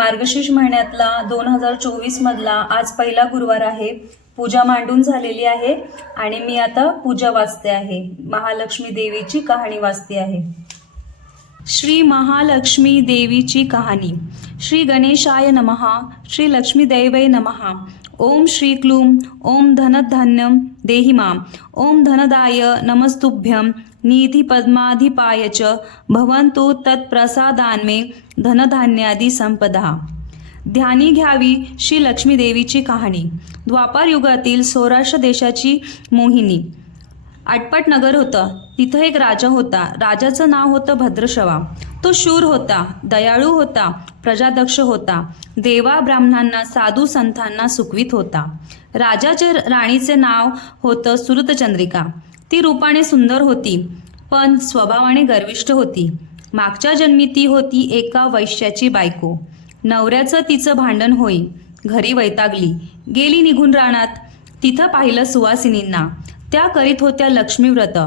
मार्गशीर्ष महिन्यातला दोन हजार चोवीस मधला आज पहिला गुरुवार आहे. पूजा मांडून झालेली आहे आणि मी आता पूजा वाचते आहे. महालक्ष्मी देवीची कहाणी वाचते आहे. श्री महालक्ष्मी देवीची कहाणी. श्री गणेशाय नमहा श्री लक्ष्मी दैवै नमहा ओम श्री क्लूम ओम धनधान्यम देहिमा ओम धनदाय नमस्तुभ्यं निधी पद्माधिपाय च भवन्तु तत्प्रसादान्मे धनधान्यादी संपदा। ध्यानी घ्यावी श्री लक्ष्मी देवीची कहाणी। द्वापार युगातील सौराष्ट्र देशाची मोहिनी। आटपाट नगर होतं तिथं एक राजा होता राजाचं नाव होतं भद्रशवा। तो शूर होता दयाळू होता प्रजादक्ष होता. देवा ब्राह्मणांना साधू संतांना सुखवीत होता. राजाच्या राणीचे नाव होतं सुरतचंद्रिका. ती रूपाने सुंदर होती पण स्वभावाने गर्विष्ठ होती. मागच्या जन्मी ती होती एका वैश्याची बायको. नवऱ्याचं तिचं भांडण होई घरी वैतागली. गेली निघून रानात तिथं पाहिलं सुवासिनींना. त्या करीत होत्या लक्ष्मीव्रत.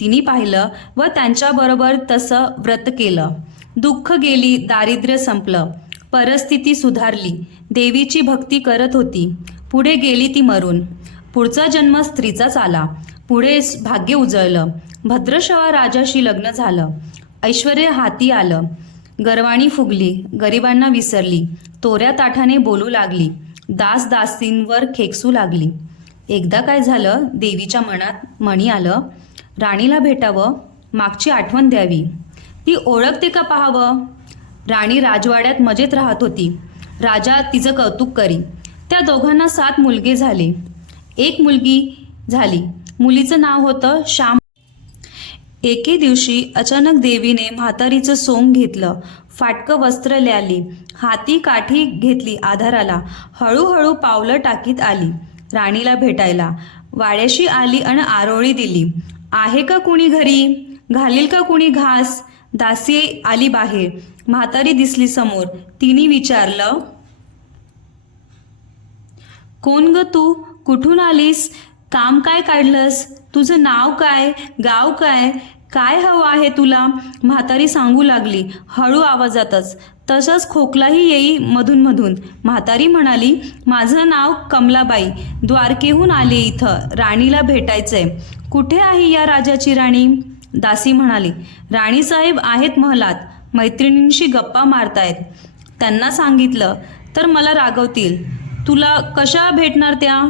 तिने पाहिलं व त्यांच्याबरोबर तसं व्रत केलं. दुःख गेली दारिद्र्य संपलं. परिस्थिती सुधारली. देवीची भक्ती करत होती. पुढे गेली ती मरून. पुढचा जन्म स्त्रीचाच आला. पुढे भाग्य उजळलं. भद्रशवा राजाशी लग्न झालं. ऐश्वर हाती आलं. गर्वाणी फुगली. गरिबांना विसरली. तोऱ्या ताठाने बोलू लागली. दास दासींवर खेकसू लागली. एकदा काय झालं? देवीच्या मनात मणी आलं. राणीला भेटावं मागची आठवण द्यावी. ती ओळखते का पाहावं? राणी राजवाड्यात मजेत राहत होती. राजा तिचं कौतुक करी. त्या दोघांना सात मुलगे झाले. एक मुलगी झाली. मुलीचं नाव होतं श्याम. एके दिवशी अचानक देवीने म्हातारीचं सोंग घेतलं. फाटकं वस्त्र ल्याली. हाती काठी घेतली आधाराला. हळूहळू पावलं टाकीत आली. राणीला भेटायला. वाड्याशी आली आणि आरोळी दिली. आहे का कुणी घरी? घालील का कुणी घास? दासी आली बाहेर. म्हातारी दिसली समोर. तिने विचारलं कोण ग तू? कुठून आलीस? काम काय काढलंस? तुझं नाव काय? गाव काय? काय हवं आहे तुला? म्हातारी सांगू लागली हळू आवाजातच तसंच खोकलाही येई मधून मधून म्हातारी म्हणाली माझं नाव कमलाबाई. द्वारकेहून आले इथं. राणीला भेटायचंय. कुठे आहे या राजाची राणी? दासी म्हणाली राणीसाहेब आहेत महलात. मैत्रिणींशी गप्पा मारतायत. त्यांना सांगितलं तर मला रागवतील. तुला कशा भेटणार त्या?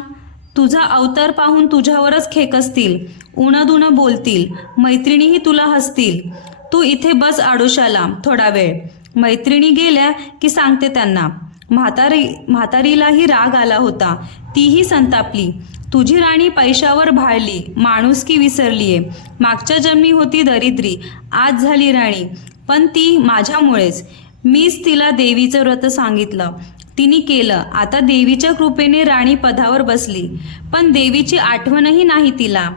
तुझा अवतार पाहून तुझ्यावरच खेकसतील. उणदुणं बोलतील. मैत्रिणीही तुला हसतील. तू इथे बस आडोशाला. थोडा वेळ. मैत्रिणी गेल्या की सांगते त्यांना म्हातारी म्हातारीलाही राग आला होता. तीही संतापली. तुझी राणी पैशावर भाळली माणुसकी विसरलीये. मागच्या जन्मी होती दरिद्री आज झाली राणी. पण ती माझ्यामुळेच. मीच तिला देवीचं व्रत सांगितलं. तिने केलं. आता देवीच्या कृपेने राणी पदावर बसली. पण देवीची आठवणही नाही तिला.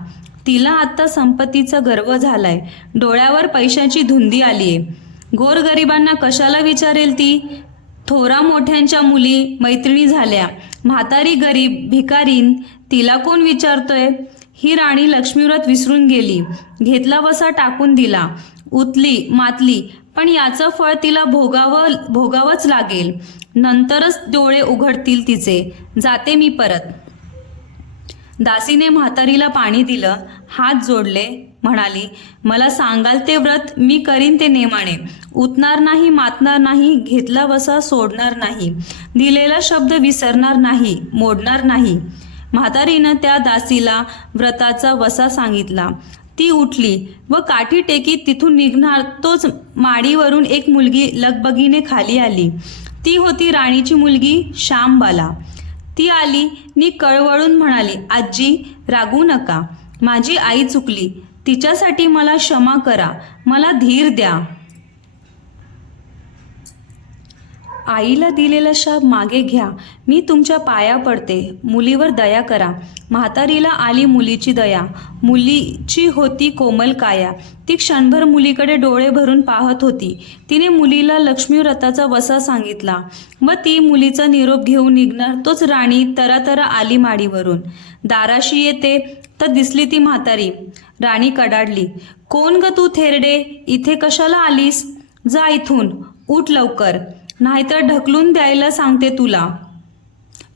तिला आता संपत्तीचा गर्व झालाय. डोळ्यावर पैशाची धुंदी आलीये. गोरगरिबांना कशाला विचारेल ती? थोरा मोठ्यांच्या मुली मैत्रिणी झाल्या. म्हातारी गरीब भिकारीन तिला कोण विचारतोय? ही राणी लक्ष्मीव्रत विसरून गेली. घेतला वसा टाकून दिला. उतली मातली पण याचं फळ तिला भोगावं भोगावंच लागेल. नंतरच डोळे उघडतील तिचे. जाते मी परत. दासीने म्हातारीला पाणी दिलं. हात जोडले. म्हणाली मला सांगाल ते व्रत मी करीन ते नेमाने उतणार नाही मातणार नाही घेतला वसा सोडणार नाही. दिलेला शब्द विसरणार नाही मोडणार नाही. म्हातारीनं त्या दासीला व्रताचा वसा सांगितला. ती उठली व काठी टेकी तिथून निघणार तोच माडीवरून एक मुलगी लगबगीने खाली आली. ती होती राणीची मुलगी श्यामबाला. ती आली नी कळवळून म्हणाली आजी रागू नका. माझी आई चुकली. तिच्यासाठी मला क्षमा करा. मला धीर द्या. आईला दिलेला शाप मागे घ्या. मी तुमच्या पाया पडते. मुलीवर दया करा. म्हातारीला आली मुलीची दया. मुलीची होती कोमल काया. ती क्षणभर मुलीकडे डोळे भरून पाहत होती. तिने मुलीला लक्ष्मी व्रताचा वसा सांगितला व ती मुलीचा निरोप घेऊन निघणार. तोच राणी तरातरा आली माडीवरून. दाराशी येते तर दिसली ती म्हातारी. राणी कडाडली कोण ग तू थेरडे? इथे कशाला आलीस? जा इथून उठ लवकर नाहीतर ढकलून द्यायला सांगते तुला.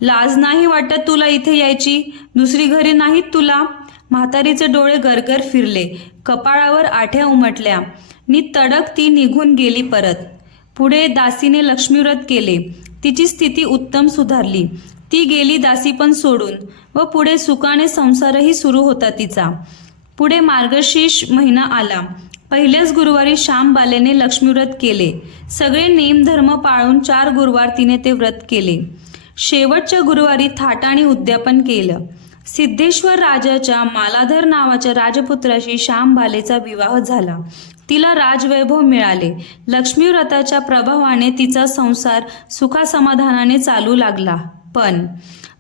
लाज नाही वाटत तुला इथे यायची? दुसरी घरी नाहीत तुला? म्हातारीचे डोळे गरगर फिरले कपाळावर आठ्या उमटल्या. नी तडक ती निघून गेली परत. पुढे दासीने लक्ष्मीव्रत केले. तिची स्थिती उत्तम सुधारली. ती गेली दासी पण सोडून व पुढे सुखाने संसारही सुरू होता तिचा. पुढे मार्गशीर्ष महिना आला. पहिल्याच गुरुवारी श्याम बालेने लक्ष्मीव्रत केले. सगळे नेमधर्म पाळून चार गुरुवार तिने ते व्रत केले. शेवटच्या गुरुवारी थाटाने उद्यापन केलं. सिद्धेश्वर राजाच्या मालाधर नावाच्या राजपुत्राशी श्यामबालेचा विवाह झाला. तिला राजवैभव मिळाले. लक्ष्मीव्रताच्या प्रभावाने तिचा संसार सुखासमाधानाने चालू लागला. पण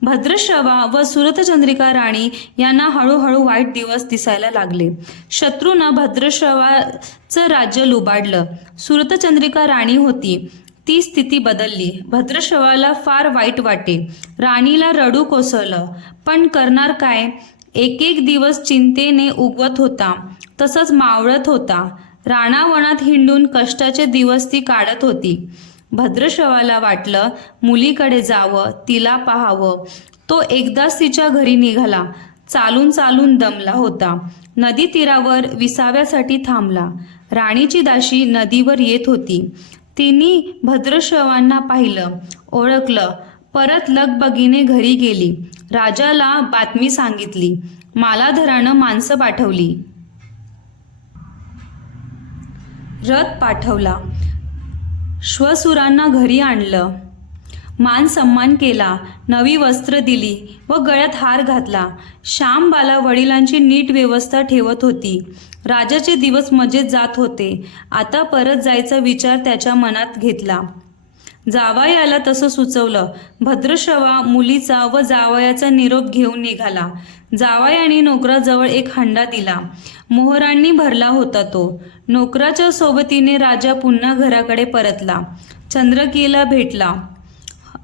भद्रश्रवा व सुरतचंद्रिका राणी यांना हळूहळू वाईट दिवस दिसायला लागले. शत्रूनं भद्रश्रवाचं राज्य लुबाडलं. सुरतचंद्रिका राणी होती. ती स्थिती बदलली. भद्रश्रवाला फार वाईट वाटे. राणीला रडू कोसळलं. पण करणार काय? एक एक दिवस चिंतेने उगवत होता. तसंच मावळत होता. राणावणात हिंडून कष्टाचे दिवस ती काढत होती. भद्रशवाला वाटलं मुलीकडे जावं तिला पाहावं. तो एकदाच तिच्या घरी निघाला. चालून चालून दमला होता. नदी तीरावर विसाव्यासाठी थांबला. राणीची दाशी नदीवर येत होती. तिने भद्रशवांना पाहिलं ओळखलं. परत लगबगीने घरी गेली. राजाला बातमी सांगितली. मालाधरानं माणसं पाठवली. रथ पाठवला. श्वसुरांना घरी आणलं. मान सन्मान केला नवी वस्त्र दिली व गळ्यात हार घातला. श्यामबाला वडिलांची नीट व्यवस्था ठेवत होती. राजाचे दिवस मजेत जात होते. आता परत जायचा विचार त्याच्या मनात घेतला. जावयाला तसं सुचवलं. भद्रशवा मुलीचा व जावयाचा निरोप घेऊन निघाला. जावयाने नोकराजवळ एक हंडा दिला. मोहरांनी भरला होता तो. नोकराच्या सोबतीने राजा पुन्हा घराकडे परतला. चंद्रकीला भेटला.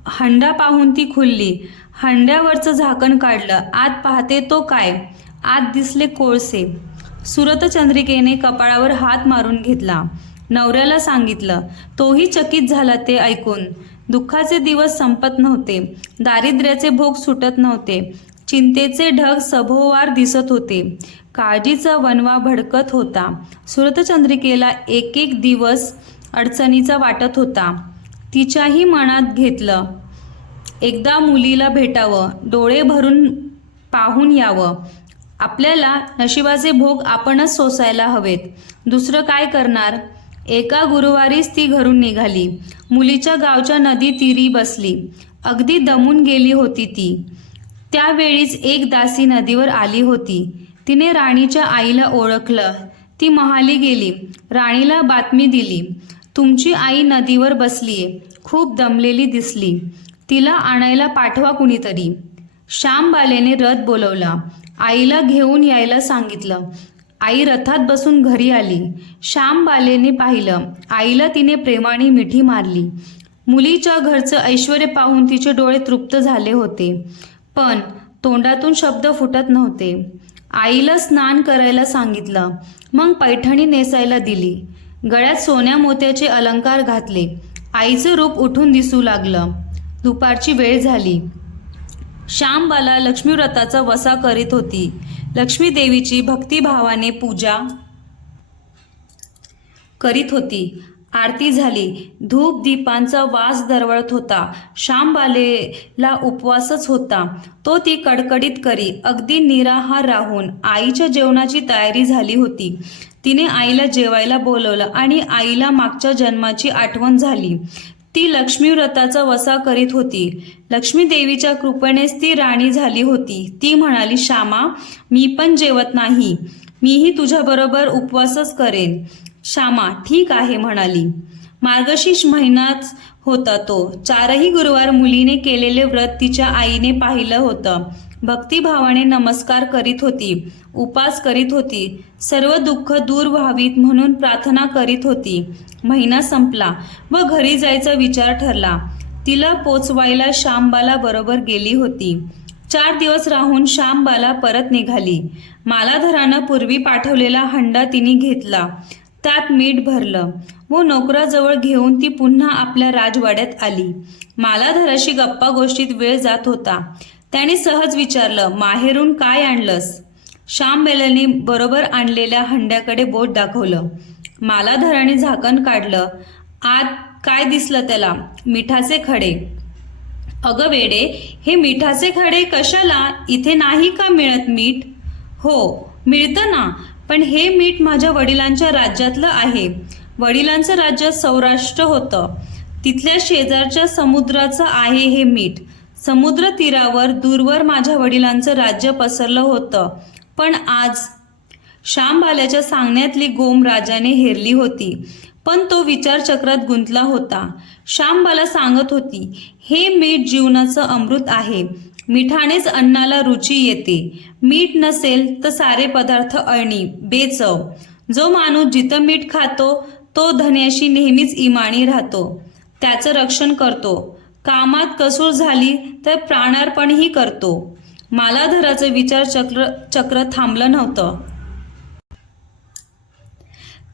हंडा पाहून ती खुलली. हंड्यावरचं झाकण काढलं. आत पाहते तो काय? आत दिसले कोळसे. सुरतचंद्रिकेने कपाळावर हात मारून घेतला. नवऱ्याला सांगितलं तोही चकित झाला ते ऐकून. दुःखाचे दिवस संपत नव्हते. दारिद्र्याचे भोग सुटत नव्हते. चिंतेचे ढग सभोवार दिसत होते. काळजीचा वनवा भडकत होता. सुरतचंद्रिकेला एक एक दिवस अडचणीचा वाटत होता. तिच्याही मनात घेतलं एकदा मुलीला भेटावं डोळे भरून पाहून यावं. आपल्याला नशिबाचे भोग आपणच सोसायला हवेत. दुसरं काय करणार? एका गुरुवारीच ती घरून निघाली. मुलीच्या गावच्या नदी तीरी बसली. अगदी दमून गेली होती ती. त्यावेळीच एक दासी नदीवर आली होती. तिने राणीच्या आईला ओळखलं. ती महाली गेली राणीला बातमी दिली. तुमची आई नदीवर बसलीये. खूप दमलेली दिसली. तिला आणायला पाठवा कुणीतरी. श्यामबालेने रथ बोलवला. आईला घेऊन यायला सांगितलं. आई रथात बसून घरी आली. श्यामबालेने पाहिलं. आईला तिने प्रेमाने मिठी मारली. मुलीच्या घरचं ऐश्वर पाहून तिचे डोळे तृप्त झाले होते. पण तोंडातून शब्द फुटत नव्हते. आईला स्नान करायला सांगितलं. मग पैठणी नेसायला दिली. गळ्यात सोन्या मोत्याचे अलंकार घातले. आईचं रूप उठून दिसू लागलं. दुपारची वेळ झाली. श्यामबाला लक्ष्मीव्रताचा वसा करीत होती. लक्ष्मी देवीची भक्तिभावाने पूजा करीत होती. आरती झाली. धूप दीपांचा वास दरवळत होता. श्यामबालेला उपवासच होता. तो ती कडकडीत करी. अगदी निराहार राहून आईच्या जेवणाची तयारी झाली होती. तिने आईला जेवायला बोलवलं आणि आईला मागच्या जन्माची आठवण झाली. ती लक्ष्मी व्रताचा वसा करीत होती. लक्ष्मी देवीच्या कृपेनेच ती राणी झाली होती. ती म्हणाली श्यामा मी पण जेवत नाही. मीही तुझ्याबरोबर उपवासच करेन. श्यामा ठीक आहे म्हणाली. मार्गशीर्ष महिनाच होता तो. चारही गुरुवार मुलीने केलेले व्रत तिच्या आईने पाहिलं होतं. भक्तिभावाने नमस्कार करीत होती उपास करीत होती सर्व दुःख दूर व्हावीत म्हणून प्रार्थना करीत होती. महिना संपला व घरी जायचा विचार ठरला. तिला पोचवायला श्यामबाला बरोबर गेली होती. चार दिवस राहून श्यामबाला परत निघाली. मालाधरानं पूर्वी पाठवलेला हंडा तिने घेतला. त्यात मीठ भरलं व नोकराजवळ घेऊन ती पुन्हा आपल्या राजवाड्यात आली. मालाधराशी गप्पा गोष्टीत वेळ जात होता. त्याने सहज विचारलं माहेरून काय आणलंस? श्याम बेलने बरोबर आणलेल्या हंड्याकडे बोट दाखवलं. मालाधराने झाकण काढलं. आत काय दिसलं त्याला? मिठाचे खडे. अगं वेडे हे मिठाचे खडे कशाला? इथे नाही का मिळत मीठ? हो मिळतं ना पण हे मीठ माझ्या वडिलांच्या राज्यातलं आहे. वडिलांचं राज्य सौराष्ट्र होतं. तिथल्या शेजारच्या समुद्राचं आहे हे मीठ. समुद्र तीरावर दूरवर माझ्या वडिलांचं राज्य पसरलं होतं. पण आज श्यामबाल्याच्या सांगण्यातली गोम राजाने हेरली होती. पण तो विचारचक्रात गुंतला होता. श्यामबाला सांगत होती हे मीठ जीवनाचं अमृत आहे. मिठानेच अन्नाला रुची येते. मीठ नसेल तर सारे पदार्थ अळणी बेचव. जो माणूस जिथं मीठ खातो तो धन्याशी नेहमीच इमाणी राहतो. त्याचं रक्षण करतो. कामात कसूर झाली तर प्राणार्पणही करतो. मालाधराचं विचार चक्र चक्र थांबलं नव्हतं.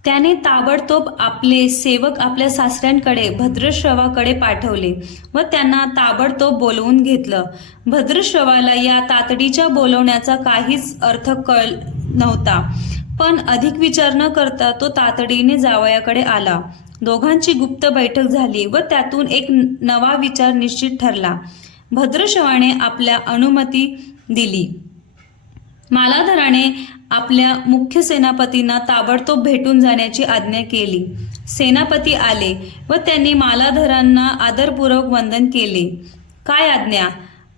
त्याने ताबडतोब आपले सेवक आपल्या सासऱ्यांकडे भद्रश्रवाकडे पाठवले व त्यांना ताबडतोब बोलवून घेतलं. भद्रश्रवाला या तातडीच्या बोलवण्याचा काहीच अर्थ कळ नव्हता. पण अधिक विचार न करता तो तातडीने जावयाकडे आला. दोघांची गुप्त बैठक झाली व त्यातून एक नवा विचार निश्चित ठरला. भद्रशवाने आपल्या अनुमती दिली. मालाधराने आपल्या मुख्य सेनापतींना ताबडतोब भेटून जाण्याची आज्ञा केली. सेनापती आले व त्यांनी मालाधरांना आदरपूर्वक वंदन केले. काय आज्ञा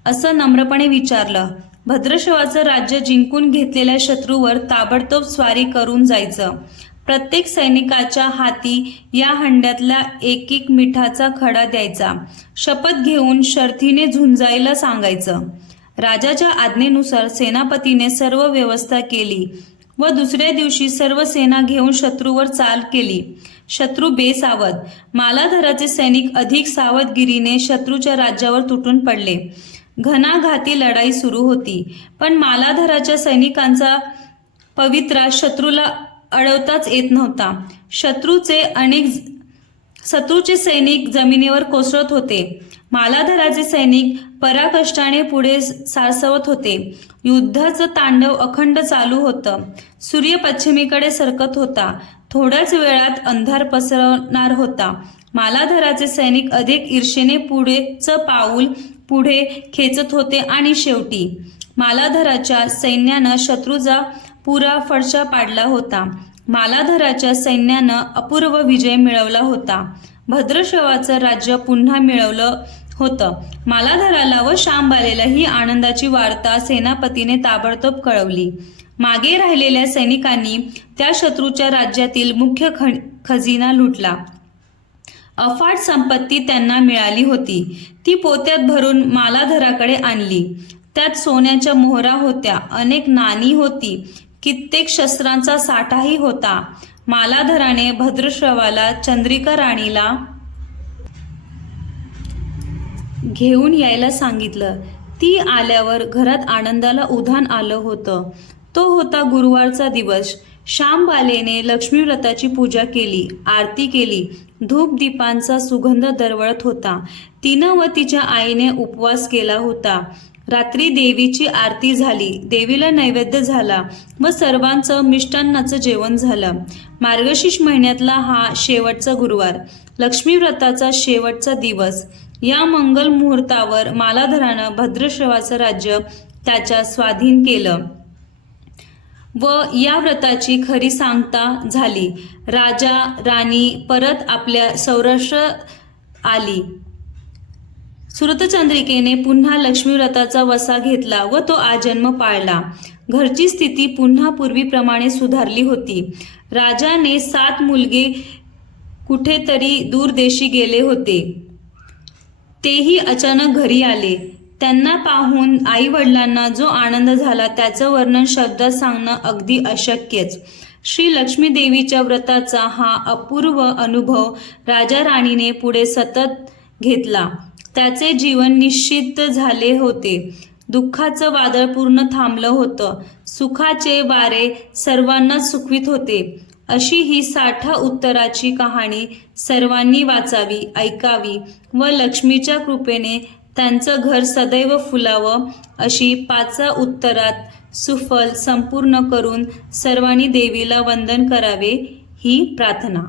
असं नम्रपणे विचारलं. भद्रशवाचं राज्य जिंकून घेतलेल्या शत्रूवर ताबडतोब स्वारी करून जायचं. प्रत्येक सैनिकाच्या हाती या हंड्यातला एक एक मिठाचा खडा द्यायचा. शपथ घेऊन शर्थीने झुंजायला सांगायचं. राजाच्या आज्ञेनुसार सेनापतीने सर्व व्यवस्था केली व दुसऱ्या दिवशी सर्व सेना घेऊन शत्रूवर चाल केली. शत्रू बेसावध. मालाधराचे सैनिक अधिक सावधगिरीने शत्रूच्या राज्यावर तुटून पडले. घनाघाती लढाई सुरू होती. पण मालाधराच्या सैनिकांचा पवित्रा शत्रूला अडवताच येत नव्हता. शत्रूचे अनेक शत्रूचे सैनिक जमिनीवर कोसळत होते. मालाधराचे सैनिक पराकष्टाने पुढे सारसवत होते. युद्धाचं तांडव अखंड चालू होतं. सूर्य पश्चिमेकडे सरकत होता. थोड्याच वेळात अंधार पसरणार होता. मालाधराचे सैनिक अधिक ईर्षेने पुढेच पाऊल पुढे खेचत होते आणि शेवटी मालाधराच्या सैन्यानं शत्रूचा पुरा फडशा पाडला होता. मालाधराच्या सैन्यानं अपूर्व विजय मिळवला होता. भद्रशवाचं राज्य पुन्हा मिळवलं होतं. मालाधराला व श्यामबालेला ही आनंदाची वार्ता सेनापतीने ताबडतोब कळवली. मागे राहिलेल्या सैनिकांनी त्या शत्रूच्या राज्यातील मुख्य ख खजिना लुटला. अफाट संपत्ती त्यांना मिळाली होती. ती पोत्यात भरून मालाधराकडे आणली. त्यात सोन्याच्या मोहरा होत्या. अनेक नाणी होती. कित्येक शस्त्रांचा साठाही होता. मालाधराने भद्रश्रवाला चंद्रिका राणीला घेऊन यायला सांगितलं. ती आल्यावर घरात आनंदाला उधाण आलं होतं. तो होता गुरुवारचा दिवस. श्यामबालेने लक्ष्मी व्रताची पूजा केली आरती केली. धूप दीपांचा सुगंध दरवळत होता. तिनं व तिच्या आईने उपवास केला होता. रात्री देवीची आरती झाली. देवीला नैवेद्य झाला. व सर्वांचं मिष्टान्नाचं जेवण झालं. मार्गशीर्ष महिन्यातला हा शेवटचा गुरुवार. लक्ष्मी व्रताचा शेवटचा दिवस. या मंगल मुहूर्तावर मालाधरानं भद्रश्रवाचं राज्य त्याच्या स्वाधीन केलं. व या व्रताची खरी सांगता झाली. राजा राणी परत आपल्या सौराष्ट्र आली. सुरतचंद्रिकेने पुन्हा लक्ष्मीव्रताचा वसा घेतला व तो आजन्म पाळला. घरची स्थिती पुन्हा पूर्वीप्रमाणे सुधारली होती. राजाने सात मुलगे कुठेतरी दूरदेशी गेले होते. तेही अचानक घरी आले. त्यांना पाहून आई वडिलांना जो आनंद झाला त्याचं वर्णन शब्दात सांगणं अगदी अशक्यच. श्री लक्ष्मी देवीच्या व्रताचा हा अपूर्व अनुभव राजा राणीने पुढे सतत घेतला. त्याचे जीवन निश्चित झाले होते. दुःखाचं वादळ पूर्ण थांबलं होतं. सुखाचे वारे सर्वांना सुखवित होते. अशी ही साठा उत्तराची कहाणी सर्वांनी वाचावी ऐकावी व लक्ष्मीच्या कृपेने त्यांचं घर सदैव फुलावं अशी पाचा उत्तरात सुफल संपूर्ण करून सर्वांनी देवीला वंदन करावे ही प्रार्थना.